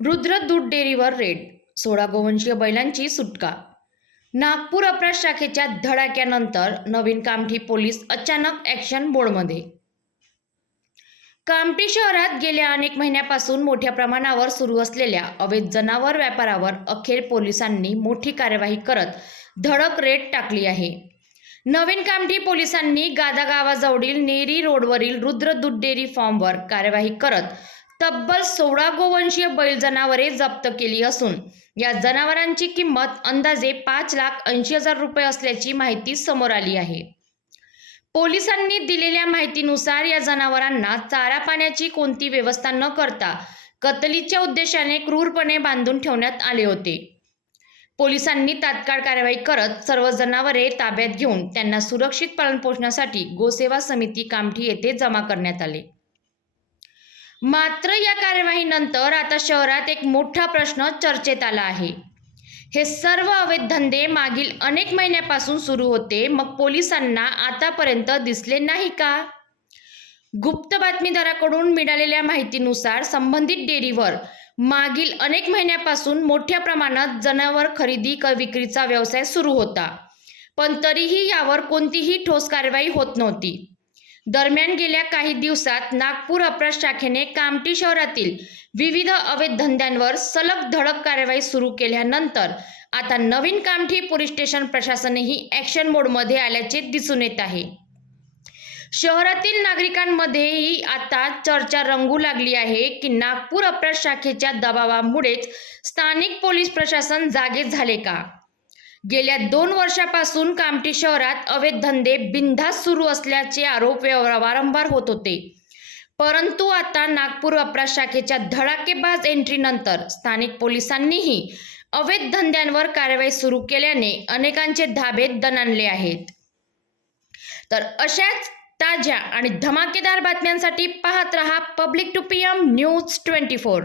रुद्र दूध डेअरीवर रेड, 16 गोवंशीय बैलांची सुटका. नागपूर अपराध शाखेच्या धडाक्यानंतर नवीन कामठी पोलीस अचानक ॲक्शन मोडमध्ये. कामठी शहरात गेल्या अनेक महिन्यापासून मोठ्या प्रमाणावर सुरू असलेल्या अवैध जनावर व्यापारावर अखेर पोलिसांनी मोठी कार्यवाही करत धडक रेड टाकली आहे. नवीन कामठी पोलिसांनी गादा गावाजवळील नेरी रोडवरील रुद्र दूध डेअरी फार्मवर कार्यवाही करत तब्बल 16 गोवंशीय बैल जनावरे जप्त केली असून या जनावरांची किंमत अंदाजे 5,80,000 रुपये असल्याची माहिती समोर आली आहे. पोलिसांनी दिलेल्या माहितीनुसार या जनावरांना चारा पाण्याची कोणती व्यवस्था न करता कत्तलीच्या उद्देशाने क्रूरपणे बांधून ठेवण्यात आले होते. पोलिसांनी तात्काळ कारवाई करत सर्व जनावरे ताब्यात घेऊन त्यांना सुरक्षित पालनपोषणासाठी गोसेवा समिती कामठी येथे जमा करण्यात आले. मात्र या कार्यवाहीनंतर आता शहरात एक मोठा प्रश्न चर्चेत आला आहे. हे सर्व अवैध धंदे मागील अनेक महिन्यापासून सुरू होते, मग पोलिसांना आतापर्यंत दिसले नाही का? गुप्त बातमीदाराकडून मिळालेल्या माहितीनुसार संबंधित डेअरीवर मागील अनेक महिन्यापासून मोठ्या प्रमाणात जनावर खरेदी विक्रीचा व्यवसाय सुरू होता, पण तरीही यावर कोणतीही ठोस कारवाई होत नव्हती. दरम्यान गेल्या काही दिवसात नागपूर अपराध शाखेने कामठी शहरातील विविध अवैध धंद्यांवर सलग धडक कारवाई सुरू केल्यानंतर आता नवीन कामठी पोलीस स्टेशन प्रशासनही ॲक्शन मोडमध्ये आल्याचे दिसून येत आहे. शहरातील नागरिकांमध्येही आता चर्चा रंगू लागली आहे की नागपूर अपराध शाखेच्या दबावामुळेच स्थानिक पोलीस प्रशासन जागे झाले का? गेल्या 2 वर्षापासून कामठी शहरात अवैध धंदे बिनधास्त सुरू असल्याचे आरोप वारंवार होत होते, परंतु आता नागपूर अपराध शाखेच्या धडाकेबाज एंट्रीनंतर स्थानिक पोलिसांनीही अवैध धंद्यांवर कारवाई सुरू केल्याने अनेकांचे धाबे दणाणले आहेत. तर अशाच ताज्या आणि धमाकेदार बातम्यांसाठी पाहत रहा पब्लिक टू PM न्यूज 24.